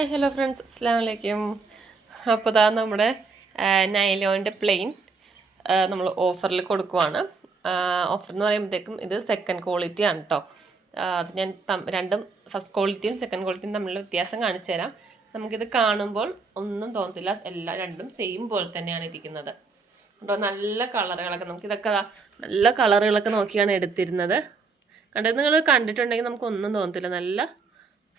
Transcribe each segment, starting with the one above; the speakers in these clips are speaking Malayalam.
ഹായ് ഹലോ ഫ്രണ്ട്സ് അസ്സാം വലൈക്കും അപ്പോൾ ഇതാ നമ്മുടെ നൈലോന്റെ പ്ലെയിൻ നമ്മൾ ഓഫറിൽ കൊടുക്കുവാണ്. ഓഫർ എന്ന് പറയുമ്പോഴത്തേക്കും ഇത് സെക്കൻഡ് ക്വാളിറ്റി ആണ് കേട്ടോ അത് ഞാൻ രണ്ടും ഫസ്റ്റ് ക്വാളിറ്റിയും സെക്കൻഡ് ക്വാളിറ്റിയും തമ്മിലുള്ള വ്യത്യാസം കാണിച്ചു തരാം. നമുക്കിത് കാണുമ്പോൾ ഒന്നും തോന്നത്തില്ല. എല്ലാ രണ്ടും സെയിം പോലെ തന്നെയാണ് ഇരിക്കുന്നത്. കേട്ടോ നല്ല കളറുകളൊക്കെ നമുക്ക് ഇതൊക്കെ ദാ നല്ല കളറുകളൊക്കെ നോക്കിയാണ് എടുത്തിരുന്നത്. കണ്ടത് നിങ്ങൾ കണ്ടിട്ടുണ്ടെങ്കിൽ നമുക്കൊന്നും തോന്നത്തില്ല. നല്ല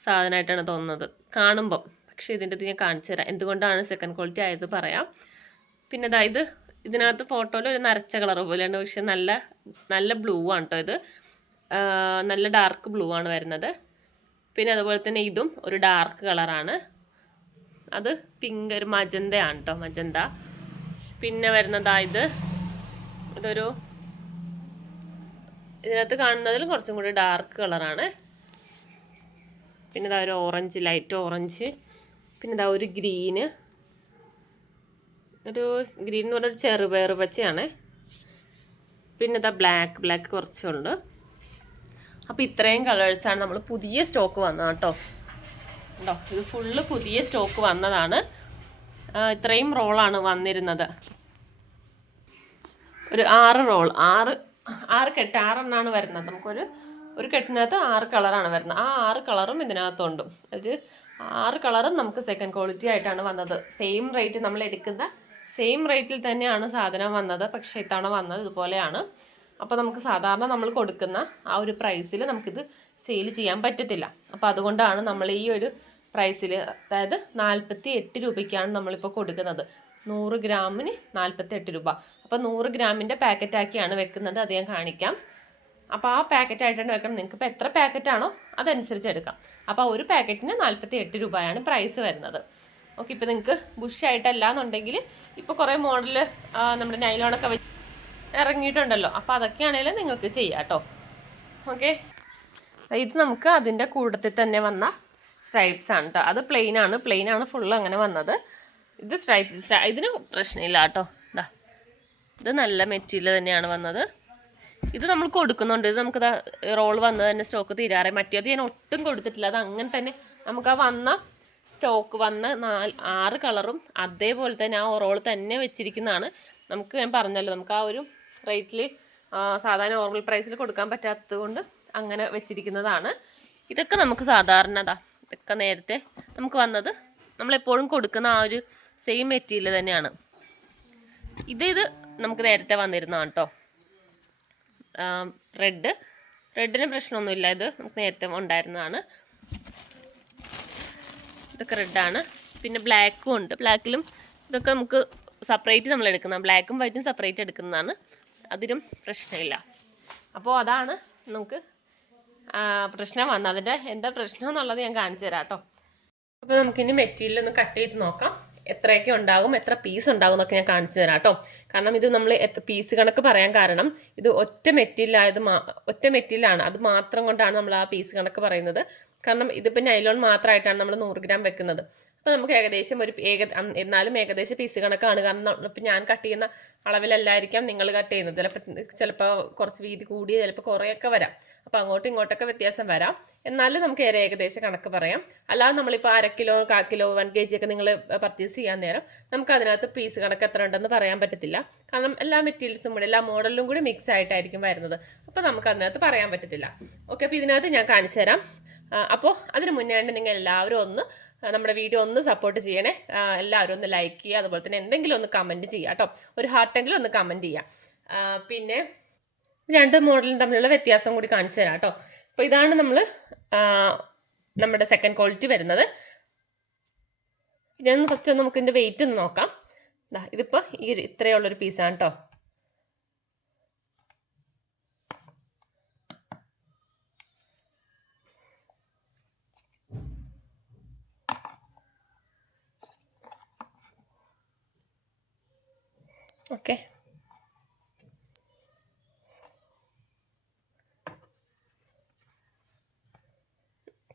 സാധനമായിട്ടാണ് തോന്നുന്നത്. കാണുമ്പം. പക്ഷേ ഇതിന്റെ ഇത് ഞാൻ കാണിച്ചു തരാം. എന്തുകൊണ്ടാണ് സെക്കൻഡ് ക്വാളിറ്റി ആയത് പറയാം. പിന്നെ അതായത് ഇത്. ഇതിനകത്ത് ഫോട്ടോയിൽ ഒരു നരച്ച കളർ പോലെയാണ്. പക്ഷേ നല്ല നല്ല ബ്ലൂ ആണ് കേട്ടോ ഇത്. നല്ല ഡാർക്ക് ബ്ലൂ ആണ് വരുന്നത്. പിന്നെ അതുപോലെ തന്നെ ഇതും ഒരു ഡാർക്ക് കളറാണ് അത് പിങ്ക് ഒരു മജന്തയാണ് കേട്ടോ മജന്ത. പിന്നെ വരുന്നതായത് ഇതൊരു ഇതിനകത്ത് കാണുന്നതിലും കുറച്ചും കൂടി ഡാർക്ക് കളറാണ് പിന്നെ ഇതാ ഒരു ഓറഞ്ച് ലൈറ്റ് ഓറഞ്ച് പിന്നെ ഇതാ ഒരു ഗ്രീന് ഒരു ഗ്രീൻ എന്ന് പറഞ്ഞൊരു ചെറുപയർ പച്ചയാണ്. പിന്നെ ഇതാ ബ്ലാക്ക് ബ്ലാക്ക് കുറച്ചുണ്ട്. അപ്പോൾ ഇത്രയും കളേഴ്സാണ് നമ്മൾ പുതിയ സ്റ്റോക്ക് വന്നത് കേട്ടോ ഉണ്ടോ ഇത് ഫുള്ള് പുതിയ സ്റ്റോക്ക് വന്നതാണ്. ഇത്രയും റോളാണ് വന്നിരുന്നത്. ഒരു ആറ് റോൾ ആറ് ആറ് കെട്ട് ആറെണ്ണാണ് വരുന്നത്. നമുക്കൊരു ഒരു കെട്ടിനകത്ത് ആറ് കളറാണ് വരുന്നത്. ആ ആറ് കളറും ഇതിനകത്തുണ്ട്. അത് ആറ് കളറും നമുക്ക് സെക്കൻഡ് ക്വാളിറ്റി ആയിട്ടാണ് വന്നത്. സെയിം റേറ്റ് നമ്മൾ എടുക്കുന്ന സെയിം റേറ്റിൽ തന്നെയാണ് സാധനം വന്നത്. പക്ഷേ ഇത്തവണ വന്നത് ഇതുപോലെയാണ്. അപ്പോൾ നമുക്ക് സാധാരണ നമ്മൾ കൊടുക്കുന്ന ആ ഒരു പ്രൈസിൽ നമുക്കിത് സെയിൽ ചെയ്യാൻ പറ്റത്തില്ല. അപ്പോൾ അതുകൊണ്ടാണ് നമ്മൾ ഈ ഒരു പ്രൈസിൽ അതായത് നാൽപ്പത്തി എട്ട് രൂപയ്ക്കാണ് നമ്മളിപ്പോൾ കൊടുക്കുന്നത്. നൂറ് ഗ്രാമിന് നാൽപ്പത്തി എട്ട് രൂപ. അപ്പോൾ നൂറ് ഗ്രാമിന്റെ പാക്കറ്റാക്കിയാണ് വെക്കുന്നത്. അത് ഞാൻ കാണിക്കാം. അപ്പോൾ ആ പാക്കറ്റ് ആയിട്ടാണ് വെക്കണം നിങ്ങൾക്ക് ഇപ്പോൾ എത്ര പാക്കറ്റാണോ അതനുസരിച്ച് എടുക്കാം. അപ്പോൾ ഒരു പാക്കറ്റിന് നാൽപ്പത്തി എട്ട് രൂപയാണ് പ്രൈസ് വരുന്നത്. ഓക്കെ ഇപ്പോൾ നിങ്ങൾക്ക് ബുഷായിട്ടല്ല എന്നുണ്ടെങ്കിൽ ഇപ്പോൾ കുറേ മോഡൽ നമ്മുടെ നൈലോണൊക്കെ വെച്ച് ഇറങ്ങിയിട്ടുണ്ടല്ലോ. അപ്പോൾ അതൊക്കെയാണെങ്കിലും നിങ്ങൾക്ക് ചെയ്യാം കേട്ടോ ഓക്കെ ഇത് നമുക്ക് അതിന്റെ കൂട്ടത്തിൽ തന്നെ വന്ന സ്ട്രൈപ്സ് ആണ് കേട്ടോ അത് പ്ലെയിനാണ് പ്ലെയിനാണ് ഫുൾ അങ്ങനെ വന്നത്. ഇത് സ്ട്രൈപ്സ് ഇതിന് പ്രശ്നമില്ല കേട്ടോ ഇതാ ഇത് നല്ല മെറ്റീരിയൽ തന്നെയാണ് വന്നത്. ഇത് നമ്മൾ കൊടുക്കുന്നുണ്ട്. ഇത് നമുക്ക് റോൾ വന്നത് തന്നെ സ്റ്റോക്ക് തീരാറേ മറ്റേത് ഞാൻ ഒട്ടും കൊടുത്തിട്ടില്ല. അത് അങ്ങനെ തന്നെ നമുക്ക് ആ വന്ന സ്റ്റോക്ക് വന്ന നാല് ആറ് കളറും അതേപോലെ തന്നെ ആ റോൾ തന്നെ വെച്ചിരിക്കുന്നതാണ്. നമുക്ക് ഞാൻ പറഞ്ഞല്ലോ നമുക്ക് ആ ഒരു റേറ്റിൽ സാധാരണ നോർമൽ പ്രൈസിൽ കൊടുക്കാൻ പറ്റാത്തത് കൊണ്ട് അങ്ങനെ വെച്ചിരിക്കുന്നതാണ്. ഇതൊക്കെ നമുക്ക് സാധാരണതാ ഇതൊക്കെ നേരത്തെ നമുക്ക് വന്നത് നമ്മളെപ്പോഴും കൊടുക്കുന്ന ആ ഒരു സെയിം മെറ്റീരിയൽ തന്നെയാണ്. ഇത് ഇത് നമുക്ക് നേരത്തെ വന്നിരുന്നതാണ് കേട്ടോ റെഡ് റെഡിന് പ്രശ്നമൊന്നുമില്ല. ഇത് നമുക്ക് നേരത്തെ ഉണ്ടായിരുന്നതാണ്. ഇതൊക്കെ റെഡാണ് പിന്നെ ബ്ലാക്കും ഉണ്ട്. ബ്ലാക്കിലും ഇതൊക്കെ നമുക്ക് സെപ്പറേറ്റ് നമ്മൾ എടുക്കുന്ന ബ്ലാക്കും വൈറ്റും സെപ്പറേറ്റ് എടുക്കുന്നതാണ്. അതിനും പ്രശ്നമില്ല. അപ്പോൾ അതാണ് നമുക്ക് പ്രശ്നം വന്നത്. അതിന്റെ എന്താ പ്രശ്നം എന്നുള്ളത് ഞാൻ കാണിച്ചു തരാം കേട്ടോ. അപ്പോൾ നമുക്കിനി മെറ്റീരിയൽ ഒന്ന് കട്ട് ചെയ്ത് നോക്കാം. എത്രയൊക്കെ ഉണ്ടാകും എത്ര പീസ് ഉണ്ടാകും എന്നൊക്കെ ഞാൻ കാണിച്ചു തരാം കേട്ടോ. കാരണം ഇത് നമ്മൾ എത്ര പീസ് കണക്ക് പറയാൻ കാരണം ഇത് ഒറ്റ മെറ്റീരിയൽ ആയത് മാ ഒറ്റ മെറ്റീരിയലാണ് അത് മാത്രം കൊണ്ടാണ് നമ്മൾ ആ പീസ് കണക്ക് പറയുന്നത്. കാരണം ഇതിപ്പോൾ നൈലോൺ മാത്രമായിട്ടാണ് നമ്മൾ നൂറ് ഗ്രാം വെക്കുന്നത്. അപ്പോൾ നമുക്ക് ഏകദേശം ഒരു ഏക എന്നാലും ഏകദേശം പീസ് കണക്കാണ്. കാരണം ഇപ്പം ഞാൻ കട്ട് ചെയ്യുന്ന അളവിലല്ലായിരിക്കാം നിങ്ങൾ കട്ട് ചെയ്യുന്നത്. ചിലപ്പോൾ ചിലപ്പോൾ കുറച്ച് വീതി കൂടി ചിലപ്പോൾ കുറേയൊക്കെ വരാം. അപ്പോൾ അങ്ങോട്ടും ഇങ്ങോട്ടൊക്കെ വ്യത്യാസം വരാം. എന്നാലും നമുക്ക് ഏറെ ഏകദേശം കണക്ക് പറയാം. അല്ലാതെ നമ്മളിപ്പോൾ അര കിലോ കാ കിലോ വൺ കെ ജി ഒക്കെ നിങ്ങൾ പർച്ചേസ് ചെയ്യാൻ നേരം നമുക്ക് അതിനകത്ത് പീസ് കണക്ക് എത്ര ഉണ്ടെന്ന് പറയാൻ പറ്റത്തില്ല. കാരണം എല്ലാ മെറ്റീരിയൽസും കൂടി എല്ലാ മോഡലും കൂടി മിക്സ് ആയിട്ടായിരിക്കും വരുന്നത്. അപ്പോൾ നമുക്ക് അതിനകത്ത് പറയാൻ പറ്റത്തില്ല. ഓക്കെ അപ്പോൾ ഇതിനകത്ത് ഞാൻ കാണിച്ചു തരാം അപ്പോൾ അതിന് മുന്നേ നിങ്ങൾ എല്ലാവരും ഒന്ന് നമ്മുടെ വീഡിയോ ഒന്ന് സപ്പോർട്ട് ചെയ്യണേ. എല്ലാവരും ഒന്ന് ലൈക്ക് ചെയ്യുക. അതുപോലെ തന്നെ എന്തെങ്കിലും ഒന്ന് കമന്റ് ചെയ്യുക കേട്ടോ. ഒരു ഹാർട്ടെങ്കിലും ഒന്ന് കമന്റ് ചെയ്യുക. പിന്നെ രണ്ട് മോഡലും തമ്മിലുള്ള വ്യത്യാസം കൂടി കാണിച്ചു തരാം കേട്ടോ. അപ്പോൾ ഇതാണ് നമ്മൾ നമ്മുടെ സെക്കൻഡ് ക്വാളിറ്റി വരുന്നത്. ഞാൻ ഫസ്റ്റ് നമുക്ക് ഇതിന്റെ വെയിറ്റ് ഒന്ന് നോക്കാം. ഇതിപ്പോൾ ഈ ഇത്രയുള്ളൊരു പീസാണ് കേട്ടോ. ഓക്കെ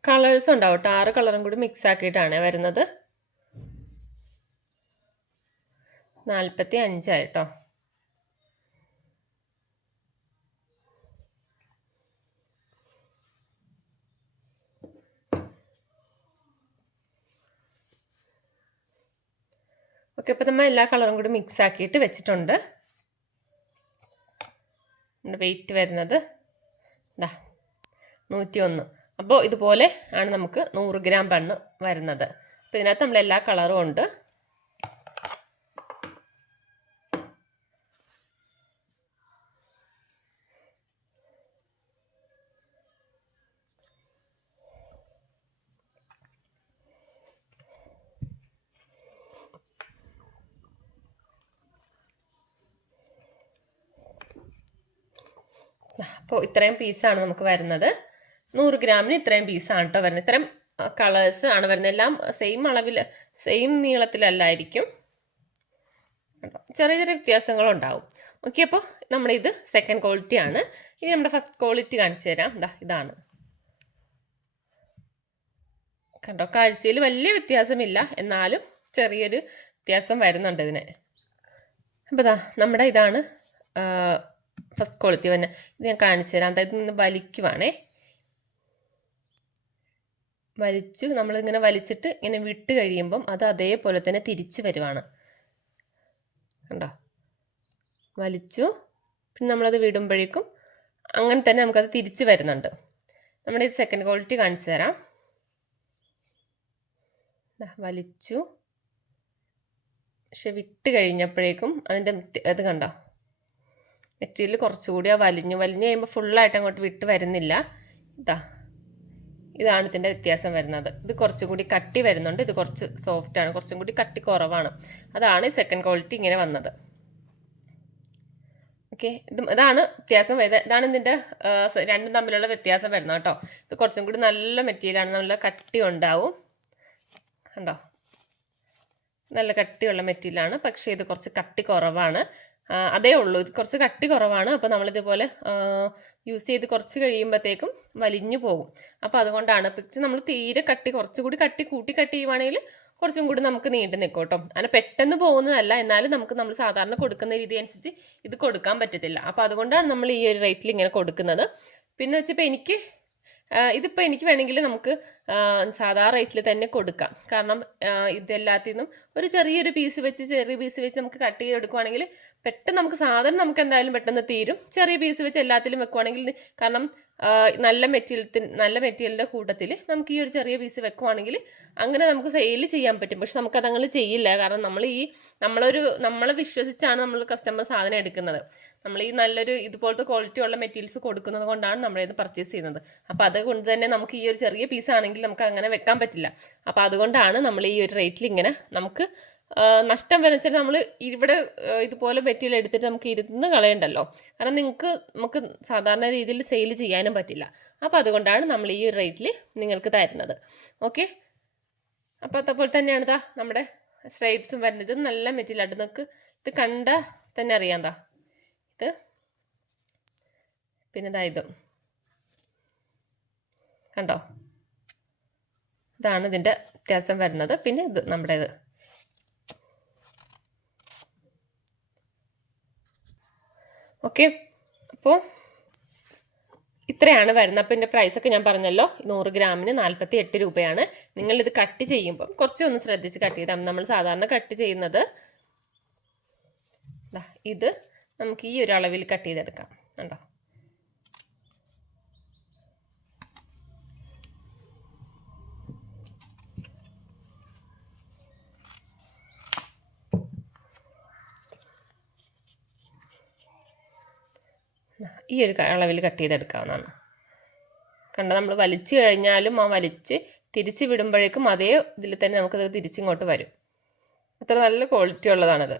കളേഴ്സ് ഉണ്ടാവും കേട്ടോ ആറ് കളറും കൂടി മിക്സ് ആക്കിയിട്ടാണ് വരുന്നത്. നാൽപ്പത്തി അഞ്ചായിട്ടോ ഓക്കെ അപ്പോൾ നമ്മൾ എല്ലാ കളറും കൂടി മിക്സ് ആക്കിയിട്ട് വെച്ചിട്ടുണ്ട്. വെയിറ്റ് വരുന്നത് ഇതാ നൂറ്റി ഒന്ന് അപ്പോൾ ഇതുപോലെ ആണ് നമുക്ക് നൂറ് ഗ്രാം ബണ്ണ് വരുന്നത്. അപ്പോൾ ഇതിനകത്ത് നമ്മൾ എല്ലാ കളറും ഉണ്ട്. അപ്പോൾ ഇത്രയും പീസാണ് നമുക്ക് വരുന്നത്. നൂറ് ഗ്രാമിന് ഇത്രയും പീസാണ് കേട്ടോ വരുന്നത്. ഇത്രയും കളേഴ്സ് ആണ് വരുന്നത്. എല്ലാം സെയിം അളവിൽ സെയിം നീളത്തിലല്ലായിരിക്കും. ചെറിയ ചെറിയ വ്യത്യാസങ്ങളുണ്ടാവും. ഓക്കെ അപ്പോൾ നമ്മുടെ ഇത് സെക്കൻഡ് ക്വാളിറ്റി ആണ്. ഇനി നമ്മുടെ ഫസ്റ്റ് ക്വാളിറ്റി കാണിച്ചു തരാം. ഇതാ ഇതാണ്. കണ്ടോ? കാഴ്ചയിൽ വലിയ വ്യത്യാസമില്ല. എന്നാലും ചെറിയൊരു വ്യത്യാസം വരുന്നുണ്ട് ഇതിന്. അപ്പോൾ ഇതാ നമ്മുടെ ഇതാണ് ഫസ്റ്റ് ക്വാളിറ്റി തന്നെ. ഇത് ഞാൻ കാണിച്ചു തരാം. അതായത് നിന്ന് വലിക്കുവാണേ. വലിച്ചു നമ്മളിങ്ങനെ വലിച്ചിട്ട് ഇങ്ങനെ വിട്ട് കഴിയുമ്പം അത് അതേപോലെ തന്നെ തിരിച്ചു വരുവാണ്. കണ്ടോ? വലിച്ചു. പിന്നെ നമ്മളത് വിടുമ്പോഴേക്കും അങ്ങനെ തന്നെ നമുക്കത് തിരിച്ചു വരുന്നുണ്ട്. നമ്മുടെ ഇത് സെക്കൻഡ് ക്വാളിറ്റി കാണിച്ചു തരാം. വലിച്ചു. പക്ഷെ വിട്ട് കഴിഞ്ഞപ്പോഴേക്കും അതിന്റെ അത് കണ്ടോ? മെറ്റീരിയൽ കുറച്ചുകൂടി ആ വലിഞ്ഞു വലിഞ്ഞു കഴിയുമ്പോൾ ഫുള്ളായിട്ട് അങ്ങോട്ട് വിട്ട് വരുന്നില്ല. ഇതാ. ഇതാണ് ഇതിന്റെ വ്യത്യാസം വരുന്നത്. ഇത് കുറച്ചും കൂടി കട്ടി വരുന്നുണ്ട്. ഇത് കുറച്ച് സോഫ്റ്റ് ആണ്. കുറച്ചും കൂടി കട്ടി കുറവാണ്. അതാണ് സെക്കൻഡ് ക്വാളിറ്റി ഇങ്ങനെ വന്നത്. ഓക്കെ ഇത് ഇതാണ് വ്യത്യാസം വരുന്നത്. ഇതാണ് ഇതിന്റെ രണ്ടും തമ്മിലുള്ള വ്യത്യാസം വരുന്നത് കേട്ടോ. ഇത് കുറച്ചും കൂടി നല്ല മെറ്റീരിയലാണ് നല്ല കട്ടി ഉണ്ടാവും. കണ്ടോ? നല്ല കട്ടിയുള്ള മെറ്റീരിയലാണ് പക്ഷേ ഇത് കുറച്ച് കട്ടി കുറവാണ്. അതേ ഉള്ളൂ. ഇത് കുറച്ച് കട്ടി കുറവാണ്. അപ്പോൾ നമ്മളിതുപോലെ യൂസ് ചെയ്ത് കുറച്ച് കഴിയുമ്പോഴത്തേക്കും വലിഞ്ഞു പോകും. അപ്പോൾ അതുകൊണ്ടാണ്. പക്ഷെ നമ്മൾ തീരെ കട്ടി കുറച്ചുകൂടി കട്ടി കൂട്ടി കട്ടി ചെയ്യുവാണെങ്കിൽ കുറച്ചും കൂടി നമുക്ക് നീണ്ടു നിൽക്കും കേട്ടോ. അങ്ങനെ പെട്ടെന്ന് പോകുന്നതല്ല. എന്നാലും നമുക്ക് നമ്മൾ സാധാരണ കൊടുക്കുന്ന രീതി അനുസരിച്ച് ഇത് കൊടുക്കാൻ പറ്റത്തില്ല. അപ്പോൾ അതുകൊണ്ടാണ് നമ്മൾ ഈ ഒരു റേറ്റിൽ ഇങ്ങനെ കൊടുക്കുന്നത്. പിന്നെ വെച്ചപ്പോൾ എനിക്ക് ഇതിപ്പോൾ എനിക്ക് വേണമെങ്കിൽ നമുക്ക് സാധാ റേറ്റിൽ തന്നെ കൊടുക്കാം. കാരണം ഇതെല്ലാത്തിൽ നിന്നും ഒരു ചെറിയൊരു പീസ് വെച്ച് ചെറിയ പീസ് വെച്ച് നമുക്ക് കട്ട് ചെയ്തെടുക്കുവാണെങ്കിൽ പെട്ടെന്ന് നമുക്ക് സാധനം നമുക്ക് എന്തായാലും പെട്ടെന്ന് തീരും. ചെറിയ പീസ് വെച്ച് എല്ലാത്തിലും വെക്കുവാണെങ്കിൽ കാരണം നല്ല മെറ്റീരിയൽ നല്ല മെറ്റീരിയലിന്റെ കൂട്ടത്തിൽ നമുക്ക് ഈ ഒരു ചെറിയ പീസ് വെക്കുവാണെങ്കിൽ അങ്ങനെ നമുക്ക് സെയിൽ ചെയ്യാൻ പറ്റും. പക്ഷെ നമുക്കത് അങ്ങനെ ചെയ്യില്ല. കാരണം നമ്മൾ ഈ നമ്മളൊരു നമ്മൾ വിശ്വസിച്ചാണ് നമ്മൾ കസ്റ്റമർ സാധനം എടുക്കുന്നത്. നമ്മൾ ഈ നല്ലൊരു ഇതുപോലത്തെ ക്വാളിറ്റി ഉള്ള മെറ്റീരിയൽസ് കൊടുക്കുന്നത് കൊണ്ടാണ് നമ്മളിത് പർച്ചേസ് ചെയ്യുന്നത്. അപ്പോൾ അതുകൊണ്ട് തന്നെ നമുക്ക് ഈ ഒരു ചെറിയ പീസ് ആണെങ്കിൽ നമുക്ക് അങ്ങനെ വെക്കാൻ പറ്റില്ല. അപ്പോൾ അതുകൊണ്ടാണ് നമ്മൾ ഈ ഒരു റേറ്റിൽ ഇങ്ങനെ നമുക്ക് നഷ്ടം വരെ വെച്ചാൽ നമ്മൾ ഇവിടെ ഇതുപോലെ മെറ്റീരിയൽ എടുത്തിട്ട് നമുക്ക് ഇരുന്ന് കളയണ്ടല്ലോ. കാരണം നിങ്ങൾക്ക് നമുക്ക് സാധാരണ രീതിയിൽ സെയിൽ ചെയ്യാനും പറ്റില്ല. അപ്പോൾ അതുകൊണ്ടാണ് നമ്മൾ ഈ ഒരു റേറ്റിൽ നിങ്ങൾക്ക് തരുന്നത്. ഓക്കെ അപ്പോൾ അതുപോലെ തന്നെയാണ് ഇതാ നമ്മുടെ സ്ട്രൈപ്സും വരുന്നത്. നല്ല മെറ്റീരിയലാണ് നിങ്ങൾക്ക് ഇത് കണ്ട തന്നെ അറിയാം എന്താ ഇത് പിന്നെ ഇതാ ഇത്. കണ്ടോ? ഇതാണ് ഇതിന്റെ വ്യത്യാസം വരുന്നത്. പിന്നെ ഇത് നമ്മുടെ ഓക്കെ. അപ്പോൾ ഇത്രയാണ് വരുന്നത്. അപ്പോൾ ഇതിന്റെ പ്രൈസൊക്കെ ഞാൻ പറഞ്ഞല്ലോ. നൂറ് ഗ്രാമിന് നാൽപ്പത്തി എട്ട് രൂപയാണ്. നിങ്ങളിത് കട്ട് ചെയ്യുമ്പം കുറച്ചൊന്ന് ശ്രദ്ധിച്ച് കട്ട് ചെയ്താൽ നമ്മൾ സാധാരണ കട്ട് ചെയ്യുന്നത് ഇത് നമുക്ക് ഈ ഒരു അളവിൽ കട്ട് ചെയ്തെടുക്കാം. കണ്ടോ? ഈ ഒരു അളവിൽ കട്ട് ചെയ്തെടുക്കാവുന്നതാണ്. കണ്ട നമ്മൾ വലിച്ചു കഴിഞ്ഞാലും ആ വലിച്ച് തിരിച്ച് വിടുമ്പോഴേക്കും അതേ ഇതിൽ തന്നെ നമുക്കത് തിരിച്ചിങ്ങോട്ട് വരും. അത്ര നല്ല ക്വാളിറ്റി ഉള്ളതാണത്.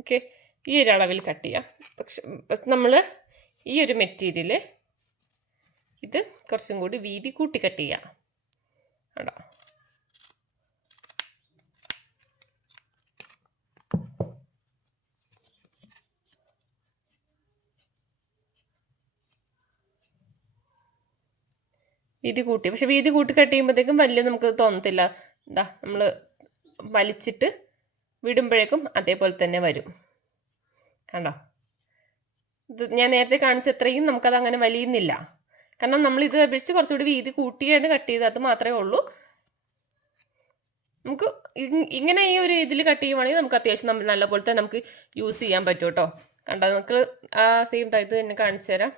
ഓക്കെ ഈ ഒരു അളവിൽ കട്ട് ചെയ്യാം. പക്ഷെ നമ്മൾ ഈ ഒരു മെറ്റീരിയൽ ഇത് കുറച്ചും കൂടി വീതി കൂട്ടി കട്ട് ചെയ്യാം. കേട്ടോ വീതി കൂട്ടി. പക്ഷെ വീതി കൂട്ടി കട്ട് ചെയ്യുമ്പോഴത്തേക്കും വലിയ നമുക്ക് തോന്നത്തില്ല. എന്താ നമ്മൾ വലിച്ചിട്ട് വിടുമ്പോഴേക്കും അതേപോലെ തന്നെ വരും. കണ്ടോ? ഇത് ഞാൻ നേരത്തെ കാണിച്ച അത്രയും നമുക്കത് അങ്ങനെ വലിയുന്നില്ല. കാരണം നമ്മൾ ഇത് അപേക്ഷിച്ച് കുറച്ചുകൂടി വീതി കൂട്ടിയാണ് കട്ട് ചെയ്തത്. അത് മാത്രമേ ഉള്ളൂ. നമുക്ക് ഇങ്ങനെ ഈ ഒരു ഇതിൽ കട്ട് ചെയ്യുവാണെങ്കിൽ നമുക്ക് അത്യാവശ്യം നമ്മൾ നല്ല പോലത്തെ തന്നെ നമുക്ക് യൂസ് ചെയ്യാൻ പറ്റും കേട്ടോ കണ്ടോ? നമുക്ക് ആ സെയിം ഇത് തന്നെ കാണിച്ചു തരാം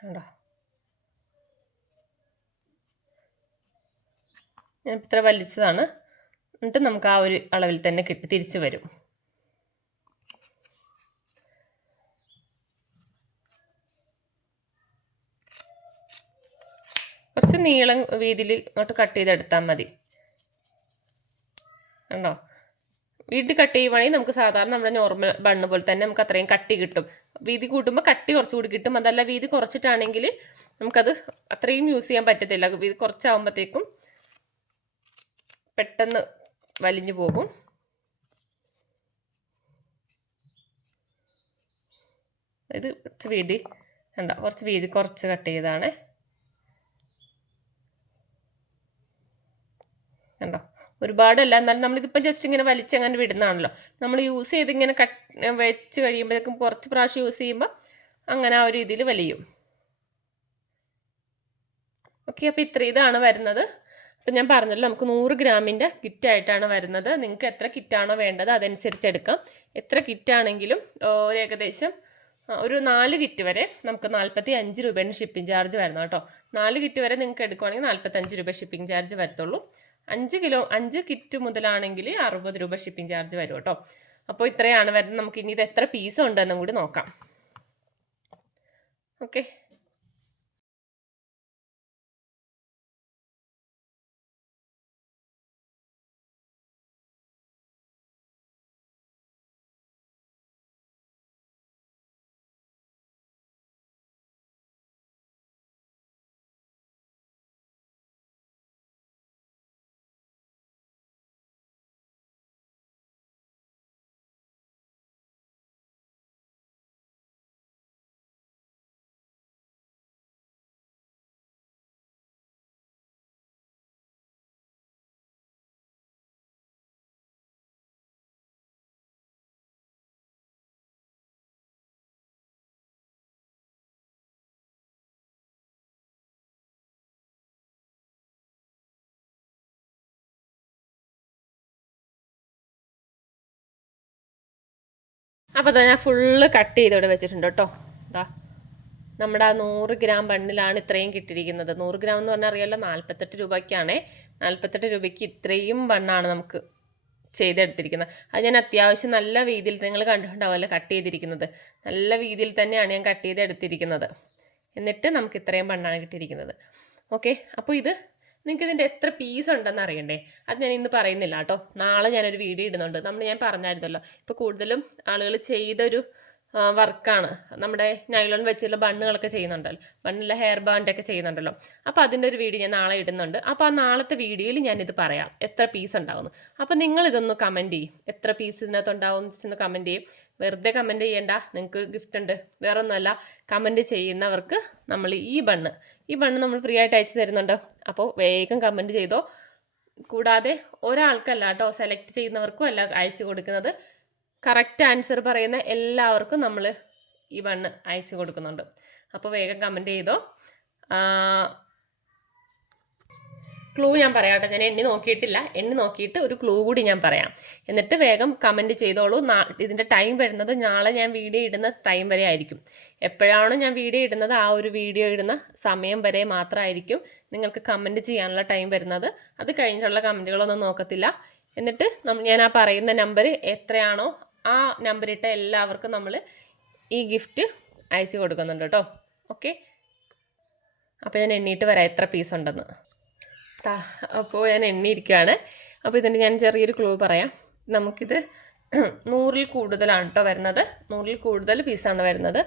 കണ്ടോ? ഞാൻ ഇത്ര വലിച്ചതാണ്. എന്നിട്ട് നമുക്ക് ആ ഒരു അളവിൽ തന്നെ കിട്ടി തിരിച്ചു വരും. കുറച്ച് നീളം വീതിയിൽ ഇങ്ങോട്ട് കട്ട് ചെയ്തെടുത്താൽ മതി. കണ്ടോ? വീട്ടിൽ കട്ട് ചെയ്യുവാണെങ്കിൽ നമുക്ക് സാധാരണ നമ്മുടെ നോർമൽ ബണ്ണ് പോലെ തന്നെ നമുക്ക് അത്രയും കട്ടി കിട്ടും. വീതി കൂട്ടുമ്പോൾ കട്ടി കുറച്ചുകൂടി കിട്ടും. അതല്ല വീതി കുറച്ചിട്ടാണെങ്കിൽ നമുക്കത് അത്രയും യൂസ് ചെയ്യാൻ പറ്റത്തില്ല. വീതി കുറച്ചാകുമ്പോഴത്തേക്കും പെട്ടെന്ന് വലിഞ്ഞു പോകും. ഇത് കുറച്ച് വീതി കണ്ടോ? കുറച്ച് വീതി കുറച്ച് കട്ട് ചെയ്തതാണേ. കണ്ടോ? ഒരുപാടല്ല. എന്നാലും നമ്മളിതിപ്പോൾ ജസ്റ്റ് ഇങ്ങനെ വലിച്ചങ്ങനെ വിടുന്നതാണല്ലോ. നമ്മൾ യൂസ് ചെയ്ത് ഇങ്ങനെ കട്ട് വെച്ച് കഴിയുമ്പോഴേക്കും കുറച്ച് പ്രാവശ്യം യൂസ് ചെയ്യുമ്പോൾ അങ്ങനെ ആ ഒരു രീതിയിൽ വലിയും. ഓക്കെ അപ്പോൾ ഇത്ര ഇതാണ് വരുന്നത്. അപ്പം ഞാൻ പറഞ്ഞല്ലോ നമുക്ക് നൂറ് ഗ്രാമിന്റെ കിറ്റായിട്ടാണ് വരുന്നത്. നിങ്ങൾക്ക് എത്ര കിറ്റാണോ വേണ്ടത് അതനുസരിച്ച് എടുക്കാം. എത്ര കിറ്റാണെങ്കിലും ഒരു ഏകദേശം ഒരു നാല് കിറ്റ് വരെ നമുക്ക് നാൽപ്പത്തി അഞ്ച് രൂപയാണ് ഷിപ്പിംഗ് ചാർജ് വരുന്നത് കേട്ടോ. നാല് കിറ്റ് വരെ നിങ്ങൾക്ക് എടുക്കുവാണെങ്കിൽ നാൽപ്പത്തഞ്ച് രൂപ ഷിപ്പിംഗ് ചാർജ് വരത്തുള്ളൂ. അഞ്ച് കിലോ അഞ്ച് കിറ്റ് മുതലാണെങ്കിൽ അറുപത് രൂപ ഷിപ്പിംഗ് ചാർജ് വരും കേട്ടോ. അപ്പോൾ ഇത്രയാണ് വരുന്നത്. നമുക്ക് ഇനി ഇത് എത്ര പീസ് ഉണ്ടെന്നും കൂടി നോക്കാം. ഓക്കെ അപ്പോൾ അതാ ഞാൻ ഫുള്ള് കട്ട് ചെയ്ത് ഇവിടെ വെച്ചിട്ടുണ്ട് കേട്ടോ. ഇതാ നമ്മുടെ ആ നൂറ് ഗ്രാം ബണ്ണിലാണ് ഇത്രയും കിട്ടിയിരിക്കുന്നത്. നൂറ് ഗ്രാം എന്ന് പറഞ്ഞാൽ അറിയാമല്ലോ നാൽപ്പത്തെട്ട് രൂപയ്ക്കാണേ. നാൽപ്പത്തെട്ട് രൂപയ്ക്ക് ഇത്രയും ബണ്ണാണ് നമുക്ക് ചെയ്തെടുത്തിരിക്കുന്നത്. അത് ഞാൻ അത്യാവശ്യം നല്ല രീതിയിൽ നിങ്ങൾ കണ്ടിട്ടുണ്ടാവുമല്ലോ കട്ട് ചെയ്തിരിക്കുന്നത്. നല്ല രീതിയിൽ തന്നെയാണ് ഞാൻ കട്ട് ചെയ്തെടുത്തിരിക്കുന്നത്. എന്നിട്ട് നമുക്ക് ഇത്രയും ബണ്ണാണ് കിട്ടിയിരിക്കുന്നത്. ഓക്കെ അപ്പോൾ ഇത് നിങ്ങൾക്ക് ഇതിന്റെ എത്ര പീസ് ഉണ്ടെന്ന് അറിയണ്ടേ? അത് ഞാൻ ഇന്ന് പറയുന്നില്ല കേട്ടോ. നാളെ ഞാനൊരു വീഡിയോ ഇടുന്നുണ്ട്. നമ്മൾ ഞാൻ പറഞ്ഞായിരുന്നല്ലോ ഇപ്പോൾ കൂടുതലും ആളുകൾ ചെയ്തൊരു വർക്കാണ് നമ്മുടെ നൈലോൺ വെച്ചുള്ള ബണ്ണുകളൊക്കെ ചെയ്യുന്നുണ്ടല്ലോ. ബണ്ണിലെ ഹെയർ ബാൻഡൊക്കെ ചെയ്യുന്നുണ്ടല്ലോ. അപ്പോൾ അതിന്റെ ഒരു വീഡിയോ ഞാൻ നാളെ ഇടുന്നുണ്ട്. അപ്പോൾ ആ നാളത്തെ വീഡിയോയിൽ ഞാനിത് പറയാം. എത്ര പീസ് ഉണ്ടാവുമെന്ന് അപ്പോൾ നിങ്ങൾ ഇതൊന്ന് കമന്റ് ചെയ്യും. എത്ര പീസ് ഇതിനകത്ത് ഉണ്ടാവും എന്ന് കമന്റ് ചെയ്യും. വെറുതെ കമന്റ് ചെയ്യേണ്ട. നിങ്ങൾക്ക് ഗിഫ്റ്റ് ഉണ്ട്. വേറെ ഒന്നുമല്ല കമന്റ് ചെയ്യുന്നവർക്ക് നമ്മൾ ഈ ബണ്ണ് ഈ ബണ്ണ് നമ്മൾ ഫ്രീ ആയിട്ട് അയച്ചു തരുന്നുണ്ട്. അപ്പോൾ വേഗം കമന്റ് ചെയ്തോ. കൂടാതെ ഒരാൾക്കല്ല കേട്ടോ സെലക്ട് ചെയ്യുന്നവർക്കും അല്ല അയച്ചു കൊടുക്കുന്നത്. കറക്റ്റ് ആൻസർ പറയുന്ന എല്ലാവർക്കും നമ്മൾ ഈ ബണ്ണ് അയച്ചു കൊടുക്കുന്നുണ്ട്. അപ്പോൾ വേഗം കമന്റ് ചെയ്തോ. ക്ലൂ ഞാൻ പറയാം കേട്ടോ ഞാൻ എണ്ണി നോക്കിയിട്ടില്ല. എണ്ണി നോക്കിയിട്ട് ഒരു ക്ലൂ കൂടി ഞാൻ പറയാം. എന്നിട്ട് വേഗം കമന്റ് ചെയ്തോളൂ. ഇതിന്റെ ടൈം വരുന്നത് നാളെ ഞാൻ വീഡിയോ ഇടുന്ന ടൈം വരെ ആയിരിക്കും. എപ്പോഴാണോ ഞാൻ വീഡിയോ ഇടുന്നത് ആ ഒരു വീഡിയോ ഇടുന്ന സമയം വരെ മാത്രമായിരിക്കും നിങ്ങൾക്ക് കമന്റ് ചെയ്യാനുള്ള ടൈം വരുന്നത്. അത് കഴിഞ്ഞിട്ടുള്ള കമന്റുകളൊന്നും നോക്കത്തില്ല. എന്നിട്ട് ഞാൻ ആ പറയുന്ന നമ്പർ എത്രയാണോ ആ നമ്പറിട്ട എല്ലാവർക്കും നമ്മൾ ഈ ഗിഫ്റ്റ് അയച്ചു കൊടുക്കുന്നുണ്ട് കേട്ടോ. ഓക്കെ അപ്പോൾ ഞാൻ എണ്ണീട്ട് വരാം. എത്ര പീസ് ഉണ്ടെന്ന്. അപ്പോൾ ഞാൻ എണ്ണിയിരിക്കുകയാണ്. അപ്പോൾ ഇതിന്റെ ഞാൻ ചെറിയൊരു ക്ലൂ പറയാം. നമുക്കിത് നൂറിൽ കൂടുതലാണ് കേട്ടോ വരുന്നത്. നൂറിൽ കൂടുതൽ പീസാണ് വരുന്നത്.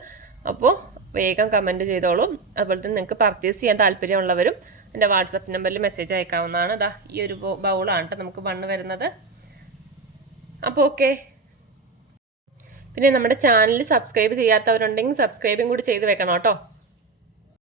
അപ്പോൾ വേഗം കമന്റ് ചെയ്തോളൂ. അതുപോലെ തന്നെ നിങ്ങൾക്ക് പർച്ചേസ് ചെയ്യാൻ താല്പര്യമുള്ളവരും എന്റെ വാട്സപ്പ് നമ്പറിൽ മെസ്സേജ് അയക്കാവുന്നതാണ്. ഇതാ ഈ ഒരു ബൗളാണ് കേട്ടോ നമുക്ക് മണ്ണ് വരുന്നത്. അപ്പോൾ ഓക്കെ പിന്നെ നമ്മുടെ ചാനൽ സബ്സ്ക്രൈബ് ചെയ്യാത്തവരുണ്ടെങ്കിൽ സബ്സ്ക്രൈബും കൂടി ചെയ്ത് വെക്കണം കേട്ടോ